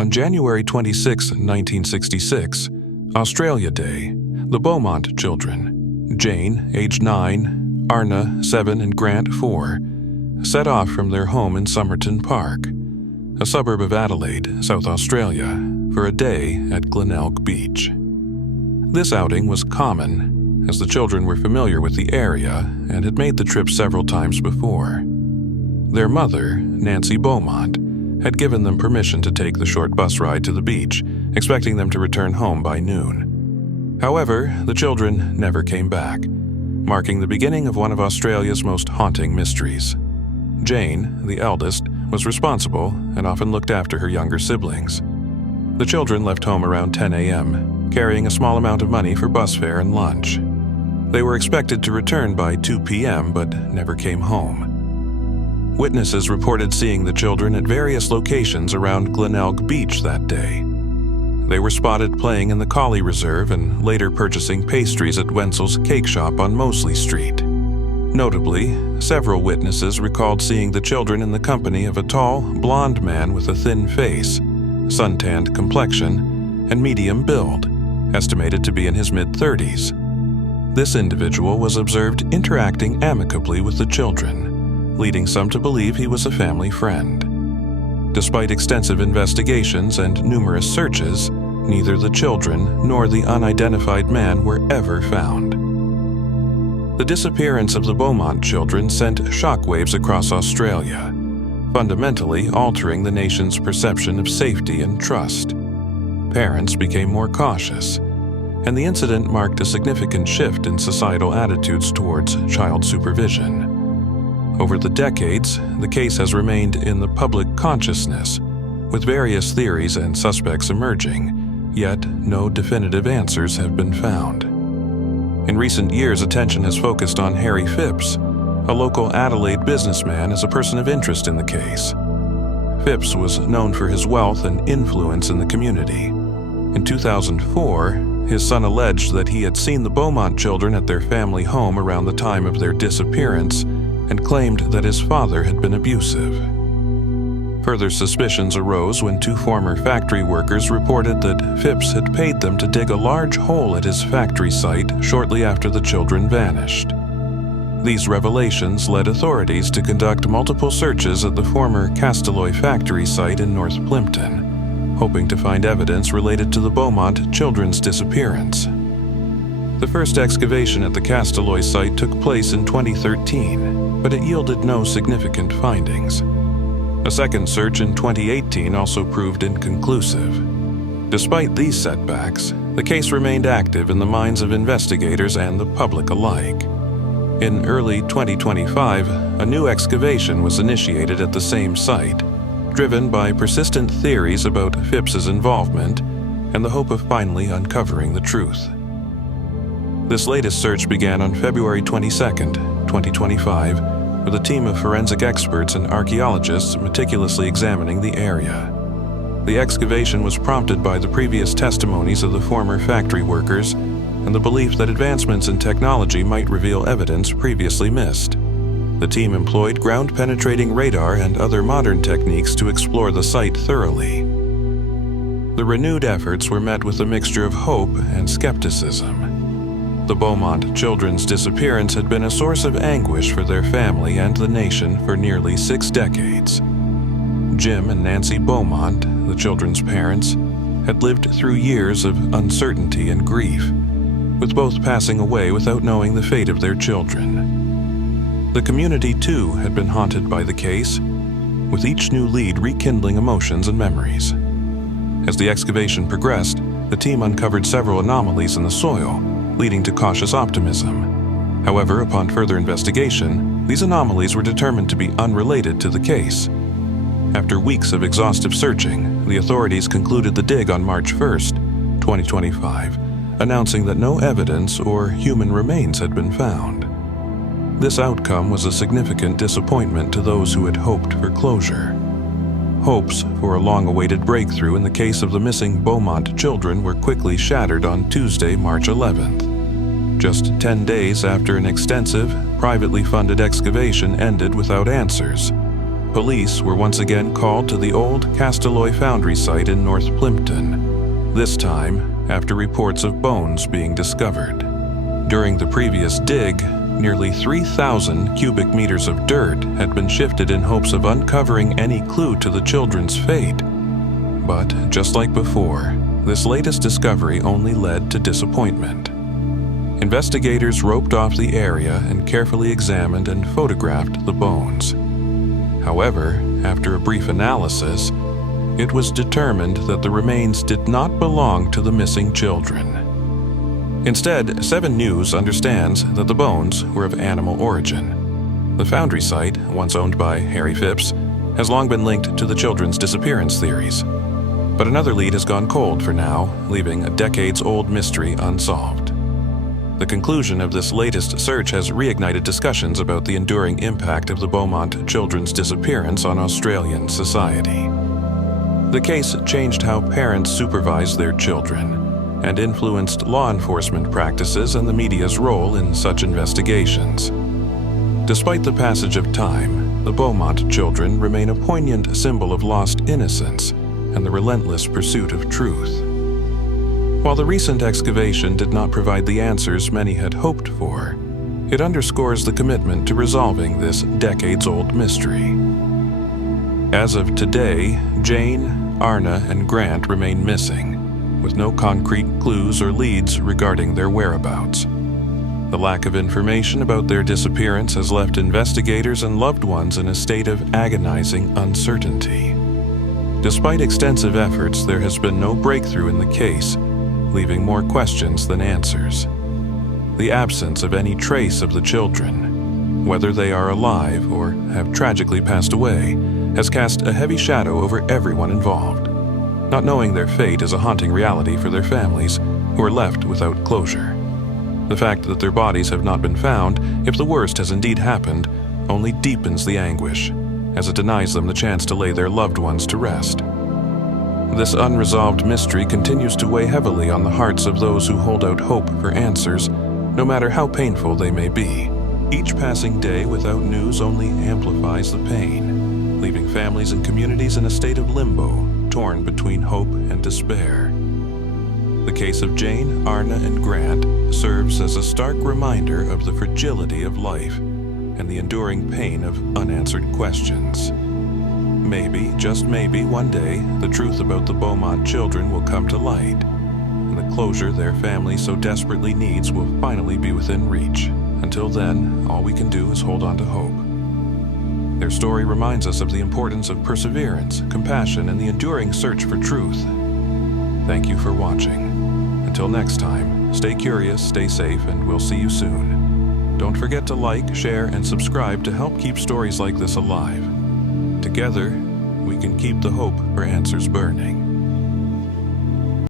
On January 26, 1966, Australia Day, the Beaumont children, Jane, age 9, Arnna, 7, and Grant, 4, set off from their home in Somerton Park, a suburb of Adelaide, South Australia, for a day at Glenelg Beach. This outing was common, as the children were familiar with the area and had made the trip several times before. Their mother, Nancy Beaumont, had given them permission to take the short bus ride to the beach, expecting them to return home by noon. However, the children never came back, marking the beginning of one of Australia's most haunting mysteries. Jane, the eldest, was responsible and often looked after her younger siblings. The children left home around 10 a.m., carrying a small amount of money for bus fare and lunch. They were expected to return by 2 p.m. but never came home. Witnesses reported seeing the children at various locations around Glenelg Beach that day. They were spotted playing in the Collie Reserve and later purchasing pastries at Wenzel's Cake Shop on Mosley Street. Notably, several witnesses recalled seeing the children in the company of a tall, blond man with a thin face, suntanned complexion, and medium build, estimated to be in his mid-30s. This individual was observed interacting amicably with the children, leading some to believe he was a family friend. Despite extensive investigations and numerous searches, neither the children nor the unidentified man were ever found. The disappearance of the Beaumont children sent shockwaves across Australia, fundamentally altering the nation's perception of safety and trust. Parents became more cautious, and the incident marked a significant shift in societal attitudes towards child supervision. Over the decades, the case has remained in the public consciousness, with various theories and suspects emerging, yet no definitive answers have been found. In recent years, attention has focused on Harry Phipps, a local Adelaide businessman, as a person of interest in the case. Phipps was known for his wealth and influence in the community. In 2004, his son alleged that he had seen the Beaumont children at their family home around the time of their disappearance and claimed that his father had been abusive. Further suspicions arose when 2 former factory workers reported that Phipps had paid them to dig a large hole at his factory site shortly after the children vanished. These revelations led authorities to conduct multiple searches at the former Castaloy factory site in North Plympton, hoping to find evidence related to the Beaumont children's disappearance. The first excavation at the Castaloy site took place in 2013, but it yielded no significant findings. A second search in 2018 also proved inconclusive. Despite these setbacks, the case remained active in the minds of investigators and the public alike. In early 2025, a new excavation was initiated at the same site, driven by persistent theories about Phipps's involvement and the hope of finally uncovering the truth. This latest search began on February 22, 2025, with a team of forensic experts and archaeologists meticulously examining the area. The excavation was prompted by the previous testimonies of the former factory workers and the belief that advancements in technology might reveal evidence previously missed. The team employed ground-penetrating radar and other modern techniques to explore the site thoroughly. The renewed efforts were met with a mixture of hope and skepticism. The Beaumont children's disappearance had been a source of anguish for their family and the nation for nearly 6 decades. Jim and Nancy Beaumont, the children's parents, had lived through years of uncertainty and grief, with both passing away without knowing the fate of their children. The community, too, had been haunted by the case, with each new lead rekindling emotions and memories. As the excavation progressed, the team uncovered several anomalies in the soil, leading to cautious optimism. However, upon further investigation, these anomalies were determined to be unrelated to the case. After weeks of exhaustive searching, the authorities concluded the dig on March 1, 2025, announcing that no evidence or human remains had been found. This outcome was a significant disappointment to those who had hoped for closure. Hopes for a long-awaited breakthrough in the case of the missing Beaumont children were quickly shattered on Tuesday, March 11th. Just 10 days after an extensive, privately funded excavation ended without answers, Police were once again called to the old Castelloy foundry site in North Plimpton, this time after reports of bones being discovered. During the previous dig, nearly 3,000 cubic meters of dirt had been shifted in hopes of uncovering any clue to the children's fate. But just like before, this latest discovery only led to disappointment. Investigators roped off the area and carefully examined and photographed the bones. However, after a brief analysis, it was determined that the remains did not belong to the missing children. Instead, 7 News understands that the bones were of animal origin. The foundry site, once owned by Harry Phipps, has long been linked to the children's disappearance theories. But another lead has gone cold for now, leaving a decades-old mystery unsolved. The conclusion of this latest search has reignited discussions about the enduring impact of the Beaumont children's disappearance on Australian society. The case changed how parents supervise their children and influenced law enforcement practices and the media's role in such investigations. Despite the passage of time, the Beaumont children remain a poignant symbol of lost innocence and the relentless pursuit of truth. While the recent excavation did not provide the answers many had hoped for, it underscores the commitment to resolving this decades-old mystery. As of today, Jane, Arnna, and Grant remain missing, with no concrete clues or leads regarding their whereabouts. The lack of information about their disappearance has left investigators and loved ones in a state of agonizing uncertainty. Despite extensive efforts, there has been no breakthrough in the case, leaving more questions than answers. The absence of any trace of the children, whether they are alive or have tragically passed away, has cast a heavy shadow over everyone involved. Not knowing their fate is a haunting reality for their families, who are left without closure. The fact that their bodies have not been found, if the worst has indeed happened, only deepens the anguish, as it denies them the chance to lay their loved ones to rest. This unresolved mystery continues to weigh heavily on the hearts of those who hold out hope for answers, no matter how painful they may be. Each passing day without news only amplifies the pain, leaving families and communities in a state of limbo, torn between hope and despair. The case of Jane, Arnna, and Grant serves as a stark reminder of the fragility of life and the enduring pain of unanswered questions. Maybe, just maybe, one day, the truth about the Beaumont children will come to light, and the closure their family so desperately needs will finally be within reach. Until then, all we can do is hold on to hope. Their story reminds us of the importance of perseverance, compassion, and the enduring search for truth. Thank you for watching. Until next time, stay curious, stay safe, and we'll see you soon. Don't forget to like, share, and subscribe to help keep stories like this alive. Together, we can keep the hope for answers burning.